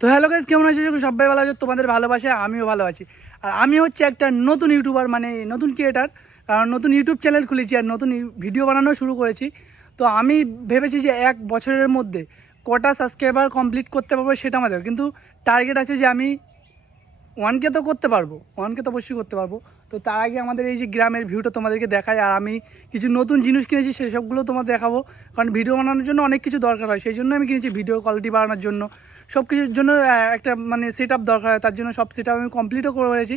তো hello guys, কেমন আছো? সবাই ভালো আছো? তোমাদের ভালোবাসা আমিও ভালো আছি। আর আমি হচ্ছে একটা নতুন ইউটিউবার, মানে নতুন ক্রিয়েটার। কারণ নতুন ইউটিউব চ্যানেল খুলেছি আর নতুন ভিডিও বানানো শুরু করেছি। তো আমি ভেবেছি যে 1 বছরের মধ্যে কটা সাবস্ক্রাইবার কমপ্লিট করতে পারবো সেটা আমাদের, কিন্তু টার্গেট আছে যে আমি 1K তো করতে পারবো, 1K তো অবশ্যই করতে পারবো। তো তার আগে আমাদের এই যে গ্রামের ভিউটা তোমাদেরকে দেখাই, আর আমি কিছু নতুন জিনিস কিনেছি সেসবগুলো তোমাদের দেখাবো। কারণ ভিডিও বানানোর জন্য অনেক কিছু দরকার হয়, সেই জন্য আমি কিনেছি। ভিডিও কোয়ালিটি বাড়ানোর জন্য সব কিছুর জন্য একটা মানে সেট আপ দরকার হয়, তার জন্য সব সেট আপ আমি কমপ্লিটও করে ফেলেছি।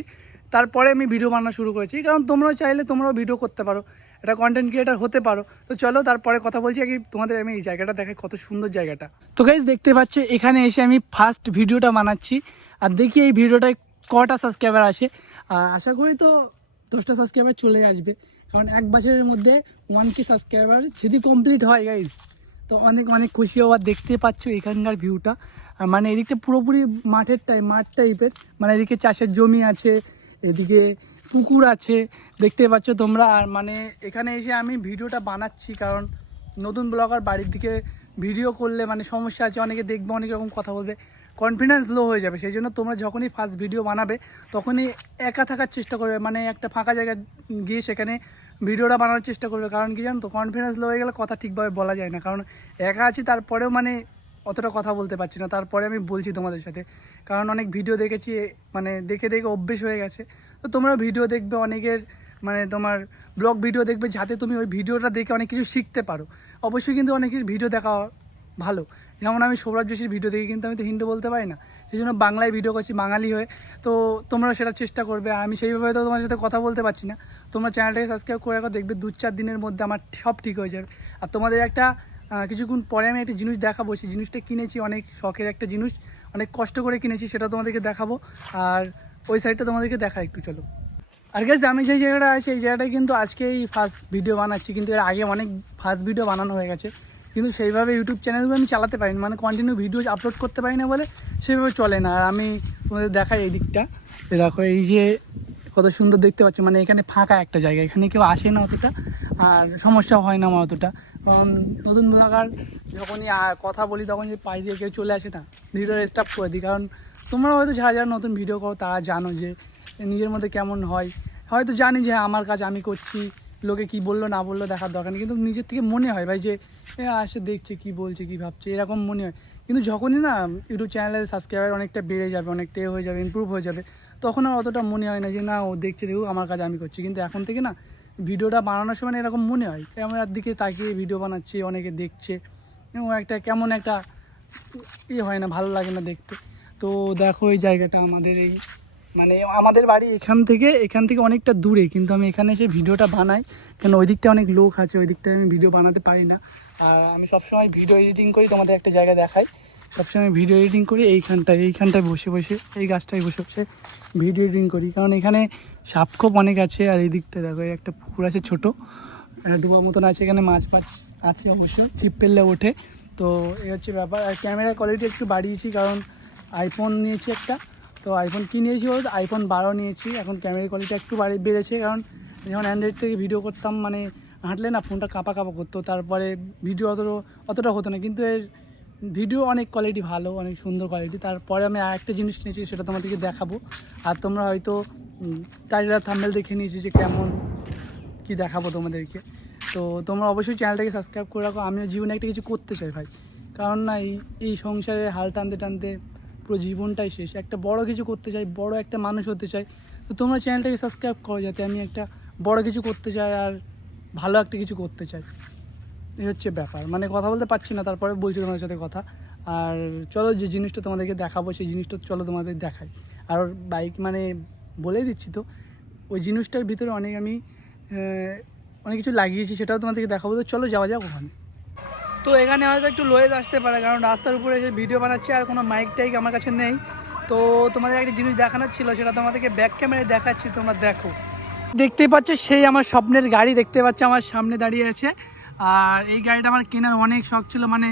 তারপরে আমি ভিডিও বানানো শুরু করেছি, কারণ তোমরাও চাইলে তোমরাও ভিডিও করতে পারো, এটা কন্টেন্ট ক্রিয়েটার হতে পারো। তো চলো তারপরে কথা বলছি। কি তোমাদের আমি এই জায়গাটা দেখাই, কত সুন্দর জায়গাটা। তো গাইস দেখতে পাচ্ছ, এখানে এসে আমি ফার্স্ট ভিডিওটা বানাচ্ছি, আর দেখি এই ভিডিওটায় কটা সাবস্ক্রাইবার আসে। আর আশা করি তো 10টা সাবস্ক্রাইবার চলে আসবে, কারণ 1 বছরের মধ্যে 1K সাবস্ক্রাইবার যদি কমপ্লিট হয় গাইজ, তো অনেক অনেক খুশি হওয়ার। দেখতে পাচ্ছ এখানকার ভিউটা, আর মানে এদিকটা পুরোপুরি মাঠ টাইপের, মানে এদিকে চাষের জমি আছে, এদিকে পুকুর আছে, দেখতে পাচ্ছ তোমরা। আর মানে এখানে এসে আমি ভিডিওটা বানাচ্ছি, কারণ নতুন ব্লগার বাড়ির দিকে ভিডিও করলে মানে সমস্যা আছে, অনেকে দেখবে, অনেক রকম কথা বলবে, কনফিডেন্স লো হয়ে যাবে। সেই জন্য তোমরা যখনই ফার্স্ট ভিডিও বানাবে তখনই একা থাকার চেষ্টা করবে, মানে একটা ফাঁকা জায়গায় গিয়ে সেখানে ভিডিওটা বানানোর চেষ্টা করবে। কারণ কি জানো তো, কনফিডেন্স লো হয়ে গেলে কথা ঠিকভাবে বলা যায় না। কারণ একা আছি, তারপরেও মানে অতটা কথা বলতে পারছি না, তারপরে আমি বলছি তোমাদের সাথে। কারণ অনেক ভিডিও দেখেছি, মানে দেখে দেখে অভ্যেস হয়ে গেছে। তো তোমরা ভিডিও দেখবে অনেকের, মানে তোমার ব্লগ ভিডিও দেখবে, যাতে তুমি ওই ভিডিওটা দেখে অনেক কিছু শিখতে পারো। অবশ্যই কিন্তু অনেকের ভিডিও দেখা ভালো। যেমন আমি সৌরভ যোশীর ভিডিও দেখি, কিন্তু আমি তো হিন্দি বলতে পারি না, সেই জন্য বাংলায় ভিডিও করছি বাঙালি হয়ে। তো তোমরা সেটা চেষ্টা করবে। আমি সেইভাবে তো তোমার সাথে কথা বলতে পারছি না। তোমরা চ্যানেলটাকে সাবস্ক্রাইব করে রাখো, দেখবে 2-4 দিনের মধ্যে আমার সব ঠিক হয়ে যাবে। আর তোমাদের একটা কিছুক্ষণ পরে আমি একটা জিনিস দেখাবো, সেই জিনিসটা কিনেছি, অনেক শখের একটা জিনিস, অনেক কষ্ট করে কিনেছি, সেটা তোমাদেরকে দেখাবো। আর ওই সাইডটা তোমাদেরকে দেখা একটু, চলো। আর গাইস, আমি সেই জায়গাটা আছি, এই জায়গাটায় কিন্তু আজকেই ফার্স্ট ভিডিও বানাচ্ছি, কিন্তু এর আগে অনেক ফার্স্ট ভিডিও বানানো হয়ে গেছে। কিন্তু সেইভাবে ইউটিউব চ্যানেলগুলো আমি চালাতে পারি না, মানে কন্টিনিউ ভিডিও আপলোড করতে পারি না বলে সেইভাবে চলে না। আর আমি তোমাদের দেখাই এই দিকটা, দেখো এই যে কত সুন্দর দেখতে পাচ্ছ, মানে এখানে ফাঁকা একটা জায়গা, এখানে কেউ আসে না অতটা, আর সমস্যা হয় না আমার অতটা। কারণ নতুন ব্লগার যখনই কথা বলি, তখন যে পাই দিয়ে কেউ চলে আসে না, ভিডিও স্টপ করে দিই। কারণ তোমরা হয়তো যারা যারা নতুন ভিডিও করো তারা জানো যে নিজের মধ্যে কেমন হয়, হয়তো জানি যে আমার কাজ আমি করছি, লোকে কি বললো না বললো দেখার দরকার নেই, কিন্তু নিজের থেকে মনে হয় ভাই যে আসে দেখছে, কি বলছে, কি ভাবছে, এরকম মনে হয়। কিন্তু যখনই না ইউটিউব চ্যানেলের সাবস্ক্রাইবার অনেকটা বেড়ে যাবে, অনেকটা হয়ে যাবে, ইমপ্রুভ হয়ে যাবে, তখন আর অতটা মনে হয় না যে না ও দেখছে, দেখুক আমার কাজ আমি করছি। কিন্তু এখন থেকে না ভিডিওটা বানানোর সময় এরকম মনে হয় ক্যামেরার দিকে তাকিয়ে ভিডিও বানাচ্ছি, অনেকে দেখছে, এবং একটা কেমন একটা হয় না, ভালো লাগে না দেখতে। তো দেখো এই জায়গাটা আমাদের, এই মানে আমাদের বাড়ি এখান থেকে অনেকটা দূরে, কিন্তু আমি এখানে এসে ভিডিওটা বানাই, কেন ওই দিকটা অনেক লোক আছে, ওই দিকটায় আমি ভিডিও বানাতে পারি না। আর আমি সবসময় ভিডিও এডিটিং করি, তোমাদের একটা জায়গা দেখাই, সবসময় ভিডিও এডিটিং করি এইখানটায় বসে বসে, এই গাছটায় বসে বসে ভিডিও এডিটিং করি। কারণ এখানে সাপখোপ অনেক আছে, আর এই দিকটা দেখো একটা পুকুর আছে ছোটো, ডুবা মতন আছে, এখানে মাছ আছে অবশ্য, ছিপ ফেললে ওঠে। তো এই হচ্ছে ব্যাপার। আর ক্যামেরার কোয়ালিটি একটু বাড়িয়েছি, কারণ আইফোন নিয়েছি একটা, তো আইফোন কি নিয়েছি বলতে iPhone 12 নিয়েছি। এখন ক্যামেরার কোয়ালিটি একটু বেড়েছে, কারণ যখন অ্যান্ড্রয়েড থেকে ভিডিও করতাম, মানে হাঁটলে না ফোনটা কাঁপা করতো, তারপরে ভিডিও অতটা হতো না। কিন্তু এর ভিডিও অনেক কোয়ালিটি ভালো, অনেক সুন্দর কোয়ালিটি। তারপরে আমি আরেকটা জিনিস কিনেছি, সেটা তোমাদেরকে দেখাবো। আর তোমরা হয়তো টাইটেল থাম্বনেল দেখে নিয়েছি যে কেমন কি দেখাবো তোমাদেরকে। তো তোমরা অবশ্যই চ্যানেলটাকে সাবস্ক্রাইব করে রাখো। আমিও জীবনে একটা কিছু করতে চাই ভাই, কারণ না এই সংসারে হাল টানতে টানতে পুরো জীবনটাই শেষ। একটা বড় কিছু করতে চাই, বড় একটা মানুষ হতে চাই। তো তোমরা চ্যানেলটাকে সাবস্ক্রাইব করো, যাতে আমি একটা বড় কিছু করতে চাই, আর ভালো একটা কিছু করতে চাই। এই হচ্ছে ব্যাপার, মানে কথা বলতে পারছি না, তারপরে বলছি তোমাদের সাথে কথা। আর চলো যে জিনিসটা তোমাদেরকে দেখাবো, সেই জিনিসটা চলো তোমাদের দেখাই। আর বাইক মানে বলেই দিচ্ছি, তো ওই জিনিসটার ভিতরে আমি অনেক কিছু লাগিয়েছি, সেটাও তোমাদেরকে দেখাবো। তো চলো যাওয়া যাক ওখানে। তো এখানে হয়তো একটু নয়েজ আসতে পারে, কারণ রাস্তার উপরে এসে ভিডিও বানাচ্ছে, আর কোনো মাইক টাইক আমার কাছে নেই। তো তোমাদের একটা জিনিস দেখানোর ছিল, সেটা তোমাদেরকে ব্যাক ক্যামেরায় দেখাচ্ছি, তোমরা দেখো। দেখতেই পাচ্ছ সেই আমার স্বপ্নের গাড়ি, দেখতে পাচ্ছ আমার সামনে দাঁড়িয়ে আছে। আর এই গাড়িটা আমার কেনার অনেক শখ ছিল, মানে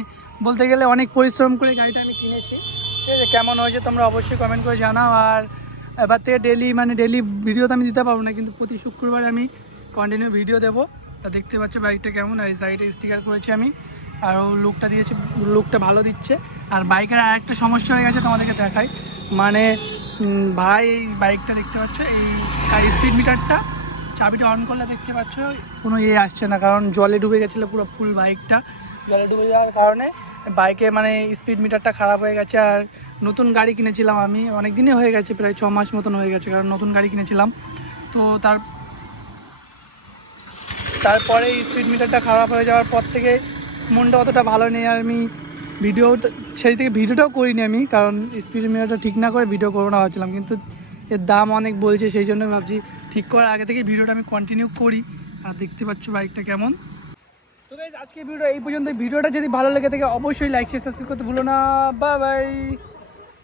বলতে গেলে অনেক পরিশ্রম করে গাড়িটা আমি কিনেছি। ঠিক আছে, কেমন হয়েছে তোমরা অবশ্যই কমেন্ট করে জানাও। আর এবার থেকে ডেলি ভিডিও তো আমি দিতে পারবো না, কিন্তু প্রতি শুক্রবার আমি কন্টিনিউ ভিডিও দেবো। তা দেখতে পাচ্ছ বাইকটা কেমন, আর এই সাইডে স্টিকার করেছি আমি। আর ও লুকটা দিয়েছে, লুকটা ভালো দিচ্ছে। আর বাইকের আর একটা সমস্যা হয়ে গেছে, তোমাদেরকে দেখাই। মানে ভাই এই বাইকটা দেখতে পাচ্ছ, এই স্পিড মিটারটা চাবিটা অন করলে দেখতে পাচ্ছ কোনো আসছে না, কারণ জলে ডুবে গেছিলো পুরো ফুল বাইকটা। জলে ডুবে যাওয়ার কারণে বাইকে মানে স্পিড মিটারটা খারাপ হয়ে গেছে। আর নতুন গাড়ি কিনেছিলাম আমি, অনেক দিনই হয়ে গেছে, প্রায় 6 মাস মতন হয়ে গেছে, কারণ নতুন গাড়ি কিনেছিলাম। তো তারপরে স্পিড মিটারটা খারাপ হয়ে যাওয়ার পর থেকে মনটা অতটা ভালো নেই। আর আমি সেই থেকে ভিডিওটাও করিনি আমি, কারণ স্পিড মিটারটা ঠিক না করে ভিডিও করবো না ভাবছিলাম, কিন্তু এর দাম অনেক বলছে, সেই জন্য ভাবছি ঠিক করার আগে থেকে ভিডিওটা আমি কন্টিনিউ করি। আর দেখতে পাচ্ছ বাইকটা কেমন। তো গাইস আজকে ভিডিও এই পর্যন্ত। ভিডিওটা যদি ভালো লেগে থাকে অবশ্যই লাইক শেয়ার সাবস্ক্রাইব করতে ভুলো না। Bye bye.